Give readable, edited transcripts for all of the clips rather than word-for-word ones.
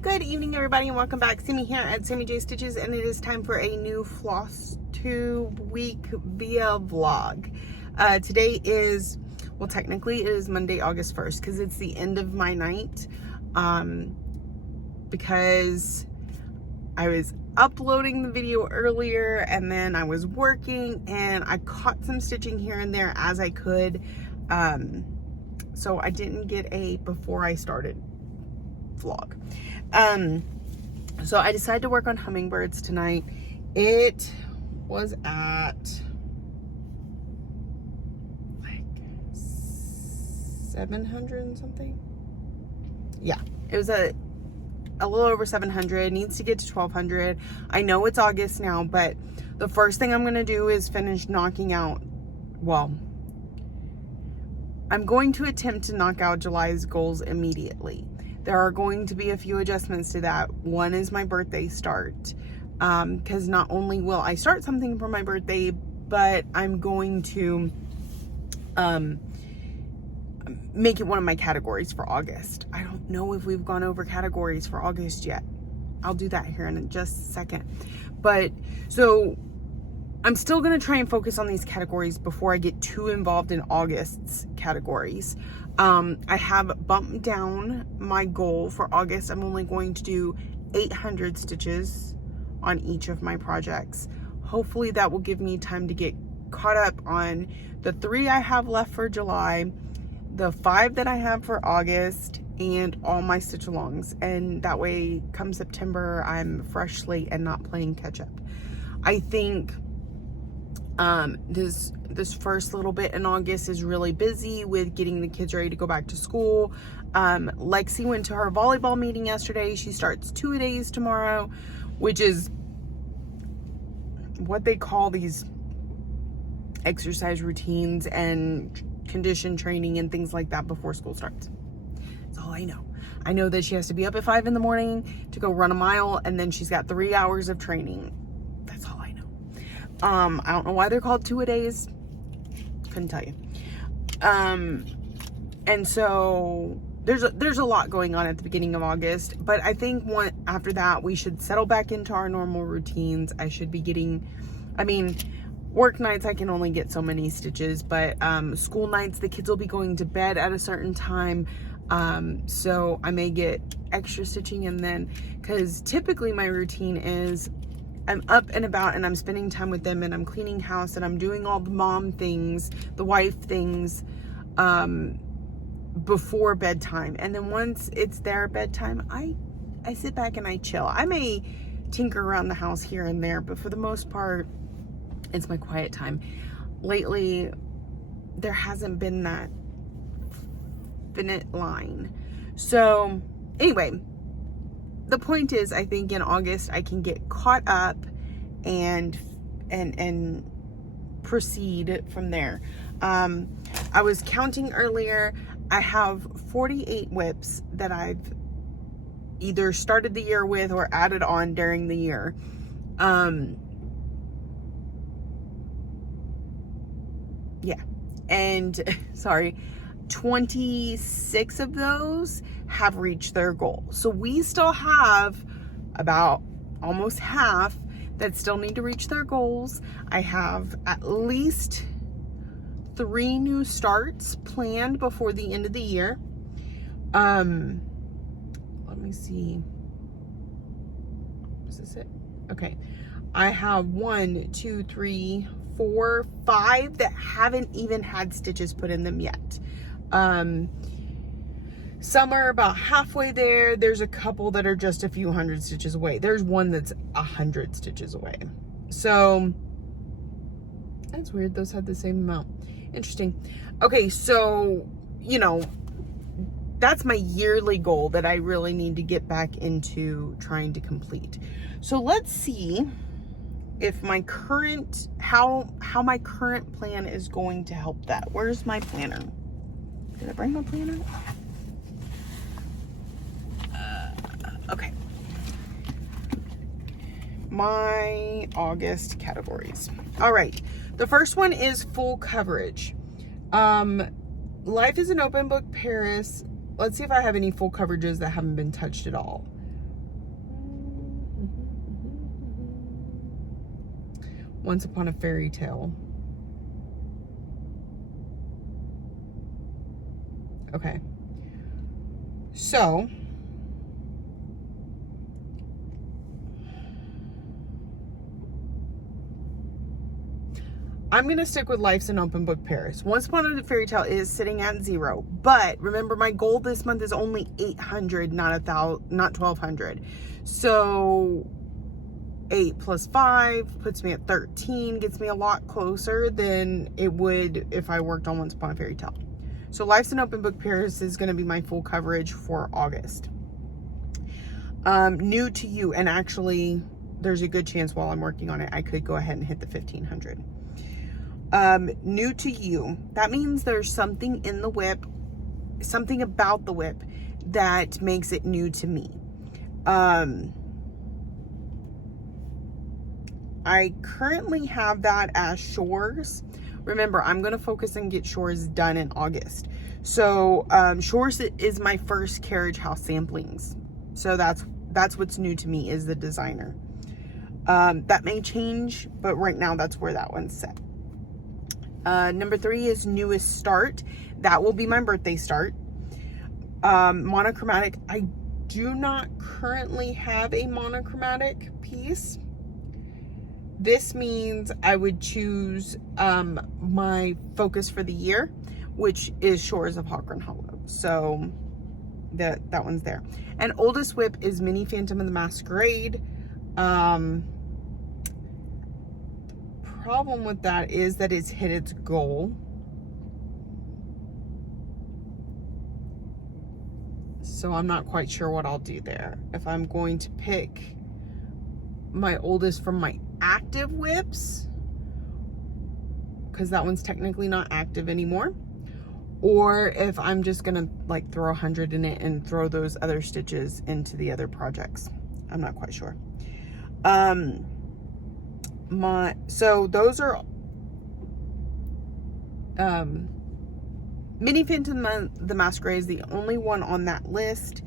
Good evening, everybody, and welcome back. Sammy here at Sammy J Stitches, and it is time for a new Flosstube week via vlog. Today is, well, technically it is Monday, August 1st, because it's the end of my night, because I was uploading the video earlier, and then I was working, and I caught some stitching here and there as I could, so I didn't get a before I started vlog. So I decided to work on hummingbirds tonight. It was at like 700 and something. Yeah, it was a little over 700. It needs to get to 1200. I know it's August now, but the first thing I'm gonna do is finish knocking out, well, I'm going to attempt to knock out July's goals immediately. There are going to be a few adjustments to that. One is my birthday start, because not only will I start something for my birthday, but I'm going to make it one of my categories for August. I don't know if we've gone over categories for August yet. I'll do that here in just a second. But so I'm still going to try and focus on these categories before I get too involved in August's categories. I have bumped down my goal for August. I'm only going to do 800 stitches on each of my projects. Hopefully that will give me time to get caught up on the 3 I have left for July, the 5 that I have for August, and all my stitch alongs. And that way, come September, I'm fresh slate and not playing catch up. I think this first little bit in August is really busy with getting the kids ready to go back to school. Lexi went to her volleyball meeting yesterday. She starts 2-a-days tomorrow, which is what they call these exercise routines and condition training and things like that before school starts. That's all I know. I know that she has to be up at 5 in the morning to go run a mile, and then she's got 3 hours of training. That's all I know. I don't know why they're called 2-a-days. Couldn't tell you. And so there's a lot going on at the beginning of August, but I think after that we should settle back into our normal routines. I should be getting, work nights I can only get so many stitches, but school nights the kids will be going to bed at a certain time, so I may get extra stitching. And then, because typically my routine is I'm up and about and I'm spending time with them and I'm cleaning house and I'm doing all the mom things, the wife things, before bedtime. And then once it's their bedtime, I sit back and I chill. I may tinker around the house here and there, but for the most part, it's my quiet time. Lately, there hasn't been that finite line. So anyway, the point is, I think in August I can get caught up and proceed from there. I was counting earlier. I have 48 whips that I've either started the year with or added on during the year. Yeah, and sorry, 26 of those have reached their goal. So we still have about almost half that still need to reach their goals. I have at least 3 new starts planned before the end of the year. Let me see. Is this it? Okay. I have 1, 2, 3, 4, 5 that haven't even had stitches put in them yet. Some are about halfway there. There's a couple that are just a few hundred stitches away. There's one that's 100 stitches away. So that's weird. Those had the same amount. Interesting. Okay, so, that's my yearly goal that I really need to get back into trying to complete. So let's see if my current, how my current plan is going to help that. Where's my planner? Did I bring my planner? Okay. My August categories. All right. The first one is full coverage. Life is an Open Book Paris. Let's see if I have any full coverages that haven't been touched at all. Once Upon a Fairy Tale. Okay. So, I'm going to stick with Life's an Open Book Paris. Once Upon a Fairy Tale is sitting at 0. But remember, my goal this month is only 800, not 1,200. So 8 plus 5 puts me at 13, gets me a lot closer than it would if I worked on Once Upon a Fairy Tale. So Life's an Open Book Paris is going to be my full coverage for August. New to You, and actually there's a good chance while I'm working on it I could go ahead and hit the 1,500. New to You, that means there's something in the whip, something about the whip that makes it new to me. I currently have that as Shores. Remember, I'm going to focus and get Shores done in August. So Shores is my first carriage house samplings. So that's what's new to me, is the designer. That may change, but right now that's where that one's set. Number 3 is Newest Start. That will be my birthday start. Monochromatic. I do not currently have a monochromatic piece. This means I would choose my focus for the year, which is Shores of Hawkern Hollow. So that one's there. And Oldest Whip is Mini Phantom of the Masquerade. Problem with that is that it's hit its goal. So I'm not quite sure what I'll do there. If I'm going to pick my oldest from my active whips, because that one's technically not active anymore, or if I'm just gonna like throw 100 in it and throw those other stitches into the other projects. I'm not quite sure. So those are Mini Phantom the Masquerade is the only one on that list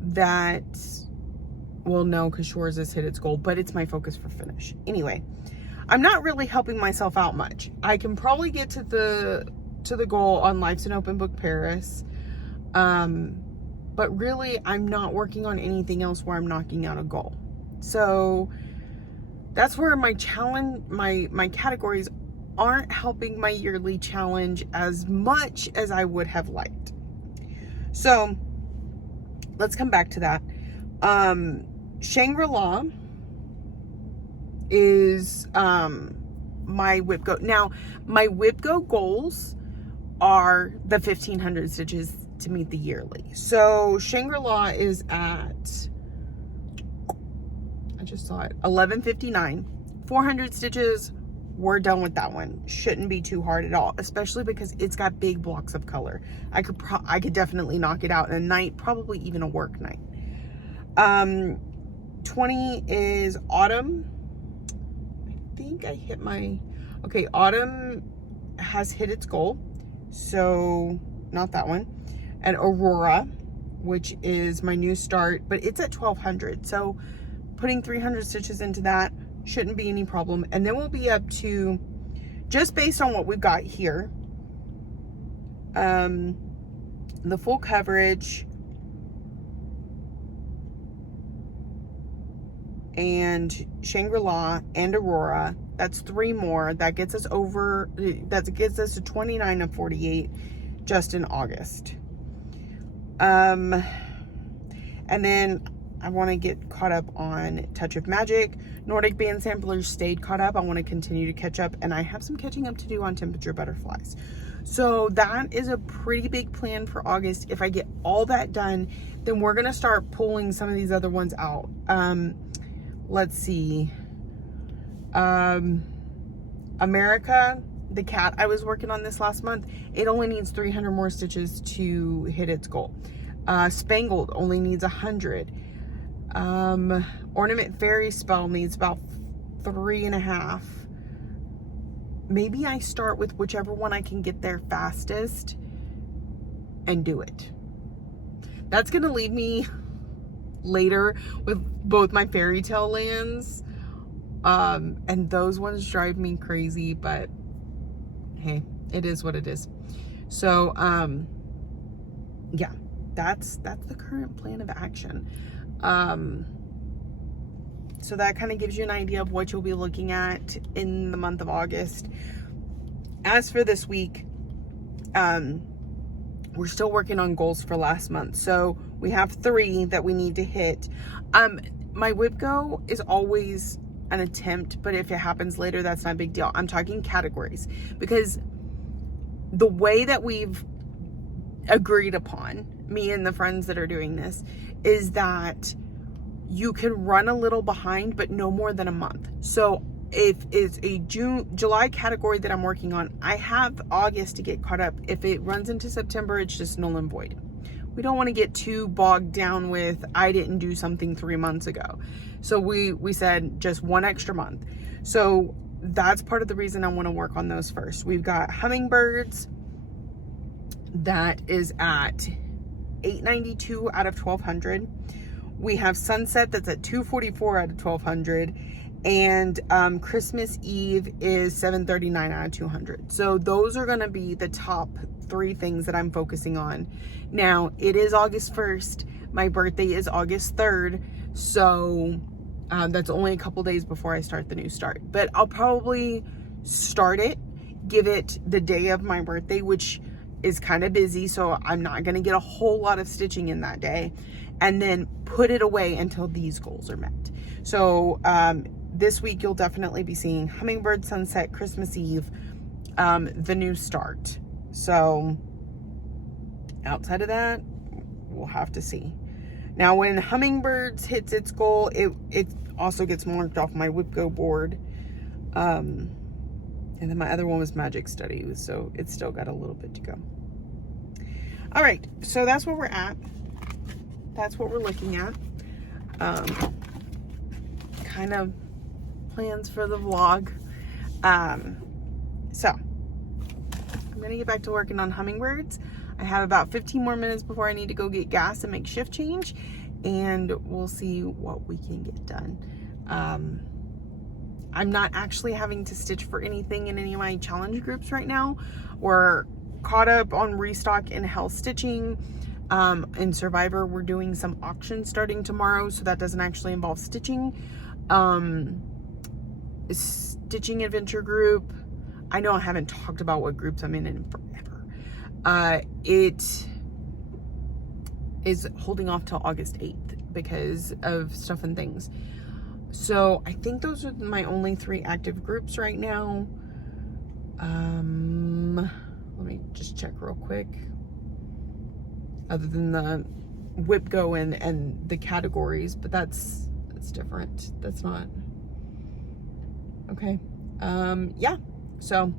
that, well, no, because Shores has hit its goal, but it's my focus for finish. Anyway, I'm not really helping myself out much. I can probably get to the goal on Life's an Open Book Paris, but really I'm not working on anything else where I'm knocking out a goal. So that's where my challenge, my categories aren't helping my yearly challenge as much as I would have liked. So let's come back to that. Shangri-La is my whip go. Now, my whip go goals are the 1,500 stitches to meet the yearly. So Shangri-La is at, I just saw it, 1159. 400 stitches. We're done with that one. Shouldn't be too hard at all, especially because it's got big blocks of color. I could definitely knock it out in a night, probably even a work night. 20 is Autumn. I think I hit my, okay, Autumn has hit its goal, so not that one. And Aurora, which is my new start, but it's at 1,200, so putting 300 stitches into that shouldn't be any problem. And then we'll be up to, just based on what we've got here, the full coverage and Shangri-La and Aurora, that's 3 more. That gets us over, that gets us to 29 of 48 just in August. And then I want to get caught up on Touch of Magic. Nordic Band Samplers stayed caught up. I want to continue to catch up, and I have some catching up to do on Temperature Butterflies. So that is a pretty big plan for August. If I get all that done, then we're going to start pulling some of these other ones out. Let's see. America, the cat I was working on this last month, it only needs 300 more stitches to hit its goal. Spangled only needs 100. Ornament Fairy Spell needs about 3.5. Maybe I start with whichever one I can get there fastest and do it. That's gonna leave me later with both my fairy tale lands And those ones drive me crazy, but hey, it is what it is. So, yeah, that's the current plan of action. So that kind of gives you an idea of what you'll be looking at in the month of August. As for this week, we're still working on goals for last month. So we have 3 that we need to hit. My whip go is always an attempt, but if it happens later, that's not a big deal. I'm talking categories, because the way that we've agreed upon, me and the friends that are doing this, is that you can run a little behind, but no more than a month. So if it's a July category that I'm working on, I have August to get caught up. If it runs into September, it's just null and void. We don't want to get too bogged down with, I didn't do something 3 months ago. So we said just 1 extra month. So that's part of the reason I want to work on those first. We've got hummingbirds. That is at 892 out of 1200. We have sunset that's at 244 out of 1200. And Christmas Eve is 739 out of 200. So those are going to be the top 3 things that I'm focusing on. Now, it is August 1st. My birthday is August 3rd. So that's only a couple days before I start the new start. But I'll probably start it, give it the day of my birthday, which is kind of busy. So I'm not going to get a whole lot of stitching in that day. And then put it away until these goals are met. So this week you'll definitely be seeing hummingbird, sunset, Christmas Eve, the new start. So outside of that, we'll have to see. Now when hummingbirds hits its goal, it also gets marked off my WhipGo board. And then my other one was Magic Study, so it's still got a little bit to go. All right, so that's where we're at. That's what we're looking at. Kind of plans for the vlog. So I'm gonna get back to working on hummingbirds. I have about 15 more minutes before I need to go get gas and make shift change, and we'll see what we can get done. I'm not actually having to stitch for anything in any of my challenge groups right now. We're caught up on restock and health stitching. In Survivor, we're doing some auctions starting tomorrow, so that doesn't actually involve stitching. Stitching adventure group, I know I haven't talked about what groups I'm in forever. It is holding off till August 8th because of stuff and things. So I think those are my only 3 active groups right now. Let me just check real quick. Other than the WhipGo and the categories, but that's different. That's not okay. Yeah, so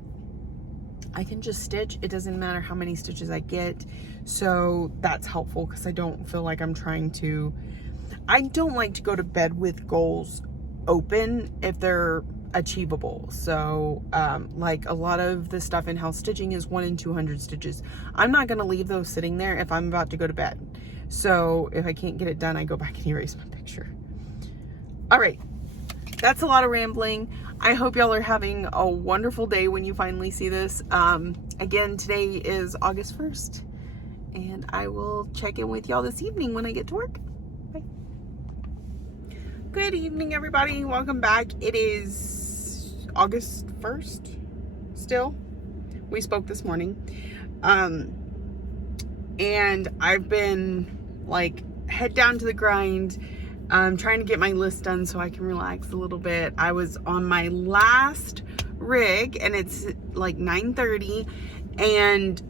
I can just stitch. It doesn't matter how many stitches I get, so that's helpful because I don't feel like I'm trying to. I don't like to go to bed with goals open if they're achievable. So like a lot of the stuff in house stitching is 1 in 200 stitches. I'm not going to leave those sitting there if I'm about to go to bed. So if I can't get it done, I go back and erase my picture. All right, that's a lot of rambling. I hope y'all are having a wonderful day when you finally see this. Again, today is August 1st, and I will check in with y'all this evening when I get to work. Bye. Good evening, everybody. Welcome back. It is August 1st still. We spoke this morning. And I've been like head down to the grind. I'm trying to get my list done so I can relax a little bit. I was on my last rig and it's like 9:30 and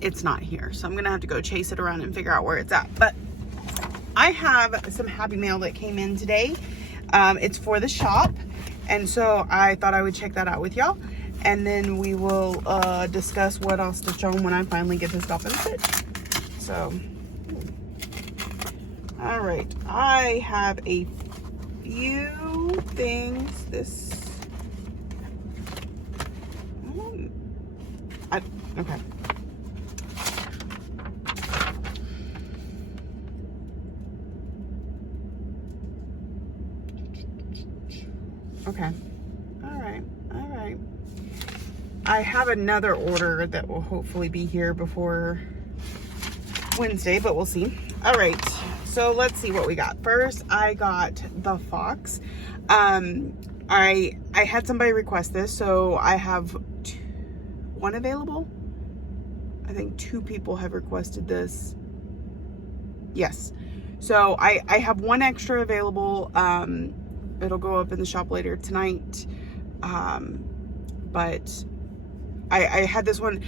it's not here. So I'm gonna have to go chase it around and figure out where it's at. But I have some happy mail that came in today. It's for the shop. And so I thought I would check that out with y'all. And then we will discuss what I'll stitch on when I finally get this off and stitch. So, all right. I have a few things. Okay. Okay. All right. All right. I have another order that will hopefully be here before Wednesday, but we'll see. All right. So let's see what we got. First, I got the fox. I had somebody request this, so I have one available. I think 2 people have requested this. Yes. So I have one extra available. It'll go up in the shop later tonight. But I had this one.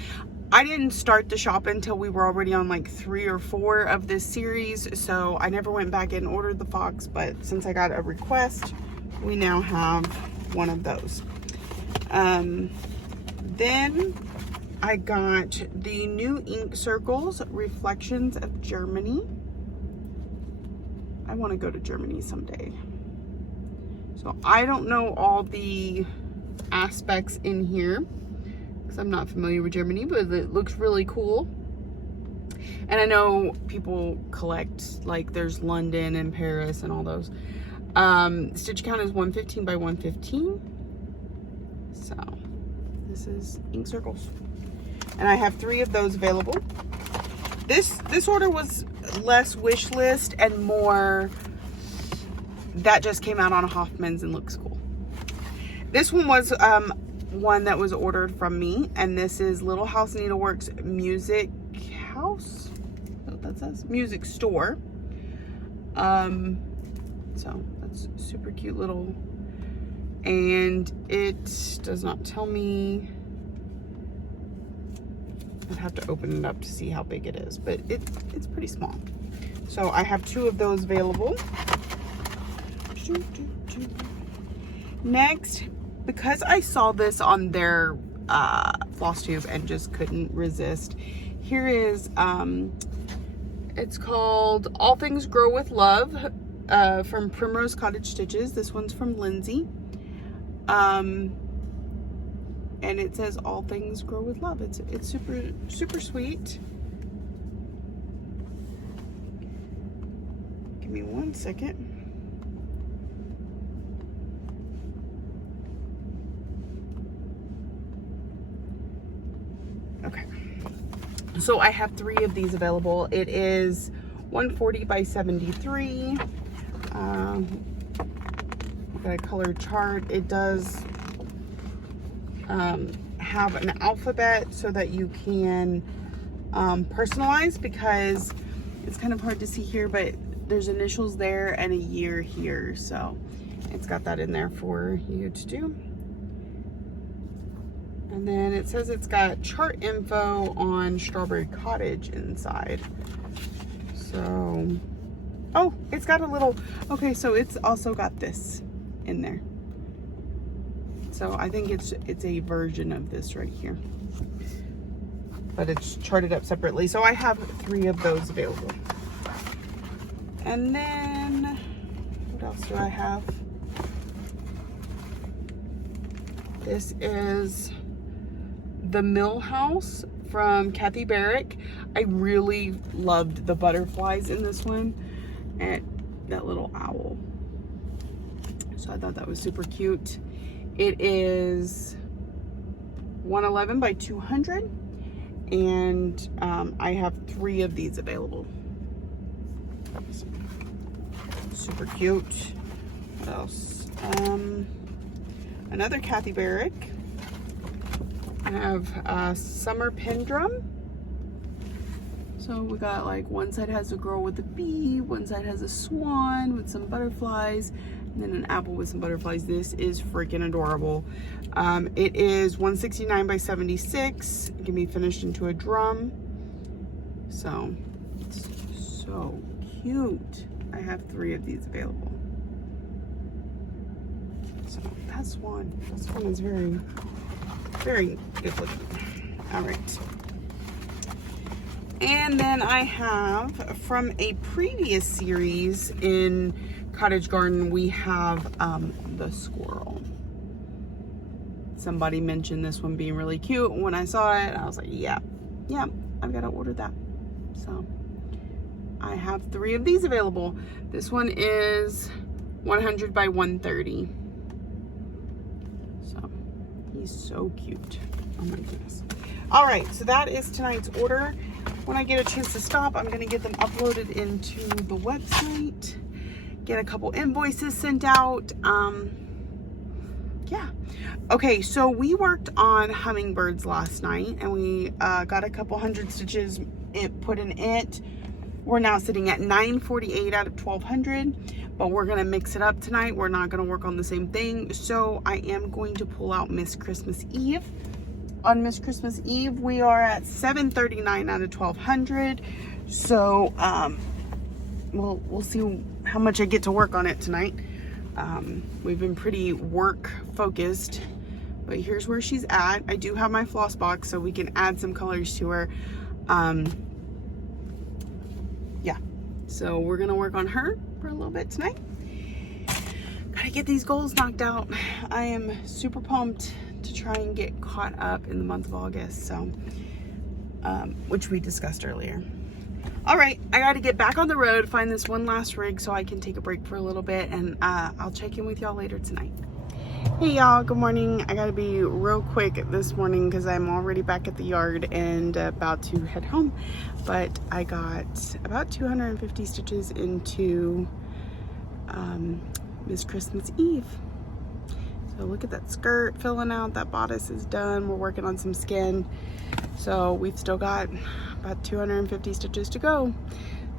I didn't start the shop until we were already on like 3 or 4 of this series. So I never went back and ordered the fox, but since I got a request, we now have one of those. Then I got the new ink circles, Reflections of Germany. I want to go to Germany someday. So I don't know all the aspects in here because I'm not familiar with Germany, but it looks really cool. And I know people collect, like there's London and Paris and all those. Stitch count is 115 by 115. So this is ink circles. And I have 3 of those available. This order was less wish list and more that just came out on Hoffman's and looks cool. This one was one that was ordered from me, and this is Little House Needleworks Music House. What that says? Music Store. So that's super cute little, and it does not tell me. I'd have to open it up to see how big it is, but it's pretty small. So I have 2 of those available. Next, because I saw this on their Flosstube and just couldn't resist, here is, it's called All Things Grow with Love from Primrose Cottage Stitches. This one's from Lindsay. And it says All Things Grow with Love. It's super, super sweet. Give me 1 second. Okay. So I have 3 of these available. It is 140 by 73. Got a color chart. It does have an alphabet so that you can personalize, because it's kind of hard to see here, but there's initials there and a year here, so it's got that in there for you to do. And then it says it's got chart info on Strawberry Cottage inside. So, oh, it's got a little, okay, so it's also got this in there. So I think it's a version of this right here, but it's charted up separately. So I have 3 of those available. And then what else do I have? This is The Mill House from Kathy Barrick. I really loved the butterflies in this one and that little owl. So I thought that was super cute. It is 111 by 200, and I have 3 of these available. Super cute. What else? Another Kathy Barrick. I have Summer Pin Drum. So we got like one side has a girl with a bee, one side has a swan with some butterflies, and then an apple with some butterflies. This is freaking adorable. It is 169 by 76. It can be finished into a drum. So it's so cute. I have 3 of these available. So that's one. This one is very, very good looking. All right. And then I have, from a previous series in Cottage Garden, we have the squirrel. Somebody mentioned this one being really cute. When I saw it, I was like, yeah, I've got to order that. So I have 3 of these available. This one is 100 by 130. He's so cute. Oh my goodness. All right, so that is tonight's order. When I get a chance to stop, I'm gonna get them uploaded into the website, get a couple invoices sent out. Yeah. Okay, so we worked on hummingbirds last night, and we got a couple hundred stitches put in it. We're now sitting at 948 out of 1200, but we're gonna mix it up tonight. We're not gonna work on the same thing. So I am going to pull out Miss Christmas Eve. On Miss Christmas Eve, we are at 739 out of 1200. So we'll see how much I get to work on it tonight. We've been pretty work focused, but here's where she's at. I do have my floss box, so we can add some colors to her. Yeah, so we're gonna work on her for a little bit tonight. Gotta get these goals knocked out. I am super pumped to try and get caught up in the month of August, so which we discussed earlier. All right, I got to get back on the road, find this one last rig so I can take a break for a little bit, and I'll check in with y'all later tonight. Hey y'all, good morning. I got to be real quick this morning because I'm already back at the yard and about to head home, but I got about 250 stitches into Miss Christmas Eve. So look at that skirt filling out, that bodice is done. We're working on some skin, so we've still got about 250 stitches to go.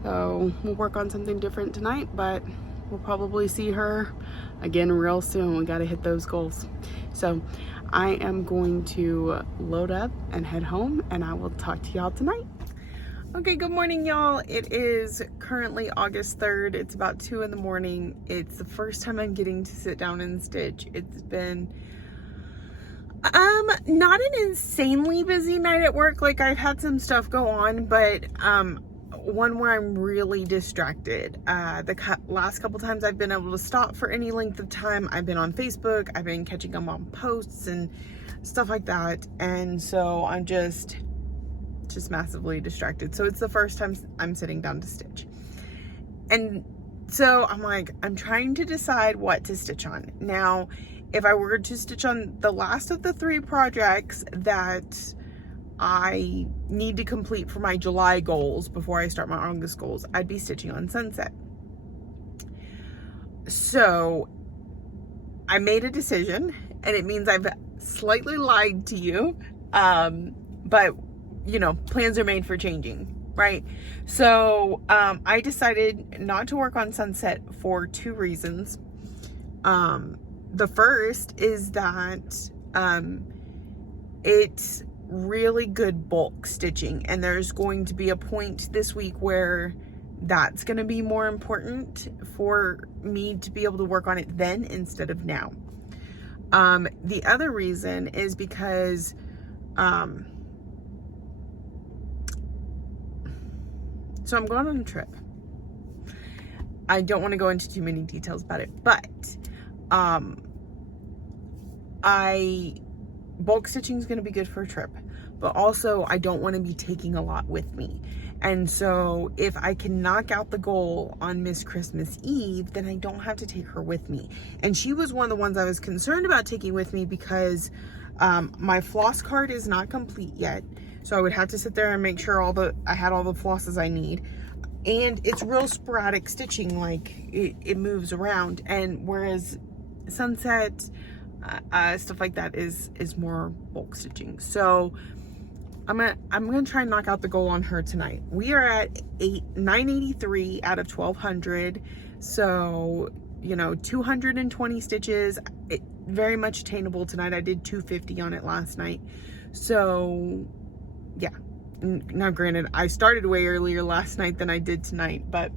So we'll work on something different tonight, but we'll probably see her again real soon. We got to hit those goals. So I am going to load up and head home, and I will talk to y'all tonight. Okay, good morning y'all. It is currently August 3rd. It's about 2 in the morning. It's the first time I'm getting to sit down and stitch. It's been not an insanely busy night at work. Like, I've had some stuff go on, but one where I'm really distracted. The last couple times I've been able to stop for any length of time, I've been on Facebook, I've been catching up on posts and stuff like that, and so I'm just massively distracted. So it's the first time I'm sitting down to stitch, and so I'm like, I'm trying to decide what to stitch on. Now, if I were to stitch on the last of the 3 projects that I need to complete for my July goals before I start my August goals, I'd be stitching on Sunset. So I made a decision, and it means I've slightly lied to you, but you know, plans are made for changing, right? So I decided not to work on Sunset for 2 reasons. The first is that it's really good bulk stitching, and there's going to be a point this week where that's going to be more important for me to be able to work on it then instead of now. The other reason is because so I'm going on a trip. I don't want to go into too many details about it, but bulk stitching is going to be good for a trip, but also I don't want to be taking a lot with me. And so if I can knock out the goal on Miss Christmas Eve, then I don't have to take her with me. And she was one of the ones I was concerned about taking with me because my floss card is not complete yet. So I would have to sit there and make sure I had all the flosses I need. And it's real sporadic stitching, like it moves around. And whereas Sunset, stuff like that is more bulk stitching. So I'm gonna try and knock out the goal on her tonight. We are at 983 out of 1200. So, you know, 220 stitches, very much attainable tonight. I did 250 on it last night. So yeah, now granted, I started way earlier last night than I did tonight, but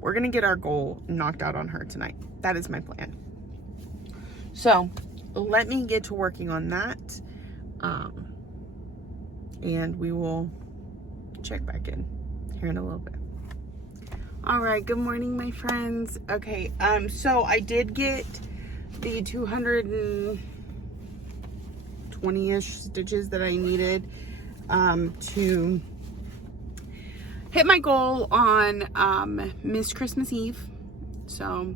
we're gonna get our goal knocked out on her tonight. That is my plan. So let me get to working on that, and we will check back in here in a little bit. All right, good morning, my friends. Okay, so I did get the 220-ish stitches that I needed to hit my goal on Miss Christmas Eve. So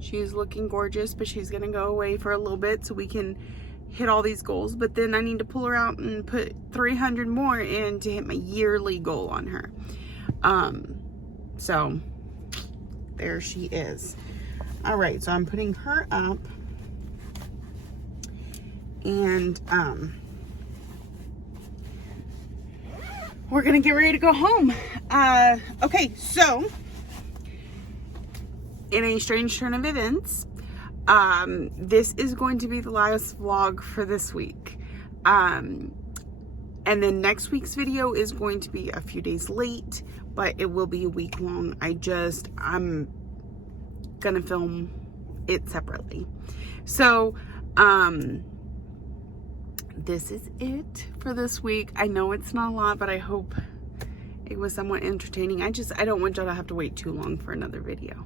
she's looking gorgeous, but she's gonna go away for a little bit so we can hit all these goals, but then I need to pull her out and put 300 more in to hit my yearly goal on her. So there she is. All right, so I'm putting her up, and we're gonna get ready to go home. Okay, so in a strange turn of events, this is going to be the last vlog for this week. And then next week's video is going to be a few days late, but it will be a week long. I'm gonna film it separately. So, this is it for this week. I know it's not a lot, but I hope it was somewhat entertaining. I don't want y'all to have to wait too long for another video.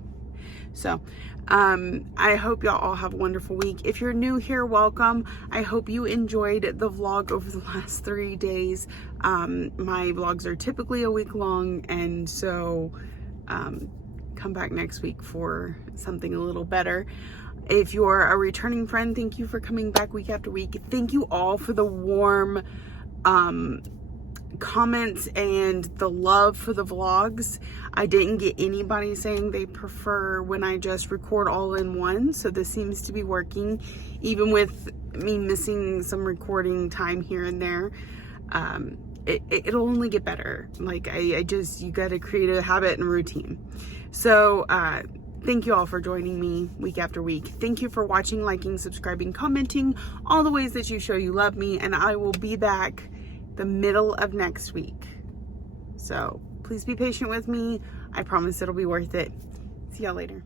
So, I hope y'all all have a wonderful week. If you're new here, welcome. I hope you enjoyed the vlog over the last 3 days. My vlogs are typically a week long, and so, come back next week for something a little better. If you're a returning friend, thank you for coming back week after week. Thank you all for the warm comments and the love for the vlogs. I didn't get anybody saying they prefer when I just record all in one, so this seems to be working, even with me missing some recording time here and there. It'll only get better. Like, you gotta create a habit and routine. So, thank you all for joining me week after week. Thank you for watching, liking, subscribing, commenting, all the ways that you show you love me, and I will be back the middle of next week. So please be patient with me. I promise it'll be worth it. See y'all later.